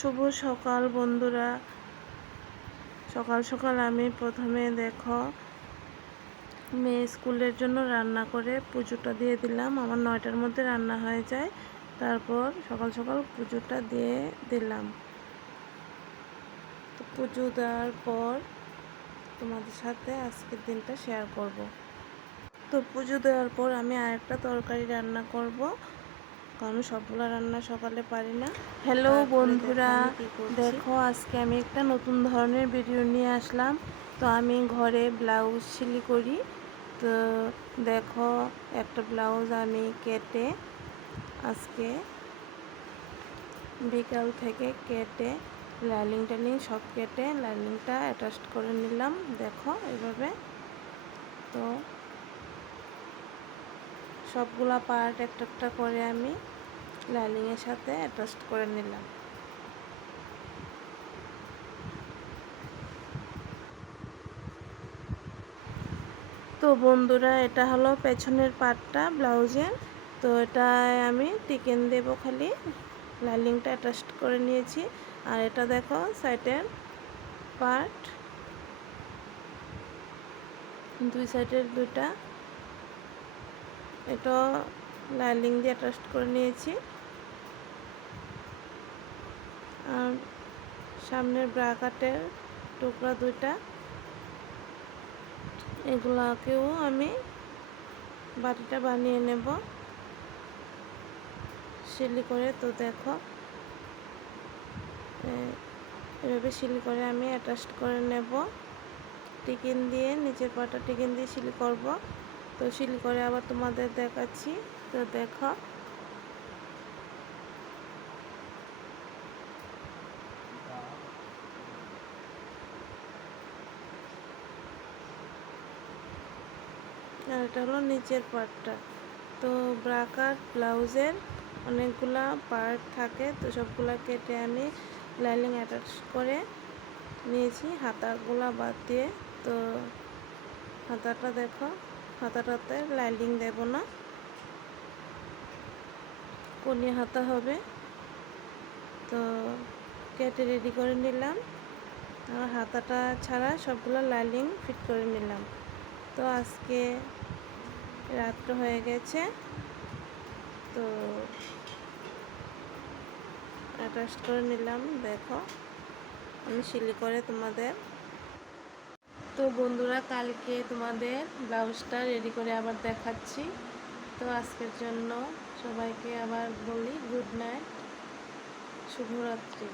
শুভ সকাল বন্ধুরা। সকাল সকাল আমি প্রথমে দেখো মেয়ে স্কুলের জন্য রান্না করে পুজোটা দিয়ে দিলাম। আমার 9টার মধ্যে রান্না হয়ে যায়, তারপর সকাল সকাল পুজোটা দিয়ে দিলাম। তো পুজো দেওয়ার পর তোমাদের সাথে আজকের দিনটা শেয়ার করব। তো পুজো দেওয়ার পর আমি আরেকটা তরকারি রান্না করব, কারণ সবগুলো রান্না সকালে পারি না। হ্যালো বন্ধুরা, দেখো আজকে আমি একটা নতুন ধরনের ভিডিও নিয়ে আসলাম। তো আমি ঘরে ব্লাউজ সেলাই করি। তো দেখো একটা ব্লাউজ আমি কেটে আজকে বিকাল থেকে কেটে লাইনিং টাইনিং সব কেটে লাইনিংটা অ্যাটাচ করে নিলাম। দেখো এভাবে। তো সবগুলা পার্ট একটা একটা করে আমি লাইনিংয়ের সাথে অ্যাটাচ করে নিলাম। তো বন্ধুরা, এটা হলো পেছনের পার্টটা ব্লাউজের। তো এটায় আমি টিকেন দেব, খালি লাইনিংটা অ্যাটাচ করে নিয়েছি। আর এটা দেখো সাইডের পার্ট, দুই সাইডের দুইটা, এটা লাইনিং দিয়ে অ্যাটাচ করে নিয়েছি। আর সামনের ব্রাকেটের টুকরা দুইটা, এগুলাকেও আমি বাটিটা বানিয়ে নেব সেলাই করে। তো দেখো এভাবে সেলাই করে আমি অ্যাটাচ করে নেব টিকিন দিয়ে, নিচের পাটা টিকিন দিয়ে সেলাই করব। তো সেলাই করে আবার তোমাদের দেখাচ্ছি। তো দেখো আর এটা হলো নিচের পার্টটা। তো ব্রাকার ব্লাউজের অনেকগুলা পার্ট থাকে, তো সবগুলা কেটে আমি লাইনিং অ্যাটাচ করে নিয়েছি হাতাগুলা বাদ দিয়ে। তো হাতাটা দেখো, হাতাটাতে লাইনিং দেব না, কনিয়া হাতা হবে। তো কেটে রেডি করে নিলাম, আর হাতাটা ছাড়া সবগুলো লাইনিং ফিট করে নিলাম। তো আজকে রাত্র হয়ে গেছে, তো অ্যাটাচ করে নিলাম। দেখো আমি সেলাই করে তোমাদের। তো বন্ধুরা, কালকে তোমাদের ব্লাউজটা রেডি করে আবার দেখাচ্ছি। তো আজকের জন্য সবাইকে আবার বলি গুড নাইট, শুভরাত্রি।